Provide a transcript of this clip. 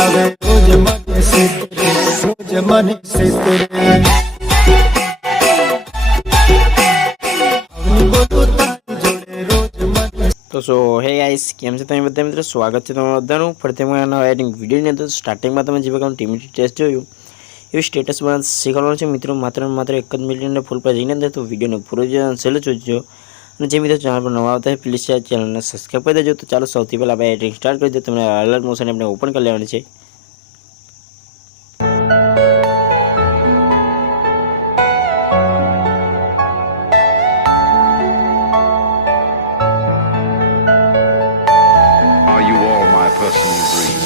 આવે રોજ મને સિતરે, રોજ મને સિતરે. આવની બોલું તારી જોડે રોજ મને. તો સો હે ગાઈસ, કેમ છે તમે બધા મિત્રો? સ્વાગત છે તમારું બધાનું ફરીથી નવા એડિંગ વિડીયોની અંદર. સ્ટાર્ટિંગમાં તમે જે પ્રકારનું ટીમ ટેસ્ટ જોયું એવી સ્ટેટસ બનાવવાનું શીખવાનું છે મિત્રો. માત્ર 1 જ મિનિટને ફૂલ પેજની અંદર. તો વિડીયોને પૂરો છેલ્લે જોજો. અને જે મિત્રો ચેનલ પર નવા આવતા હોય પ્લીઝ ચેનલને સબસ્ક્રાઈબ કરી દેજો. તો ચાલો સૌથી પહેલાં આપણે એડિંગ સ્ટાર્ટ કરી દો. તમને અલર્ટ મોશન આપણે ઓપન કરી લેવાની છે. Are you all my personal dreams?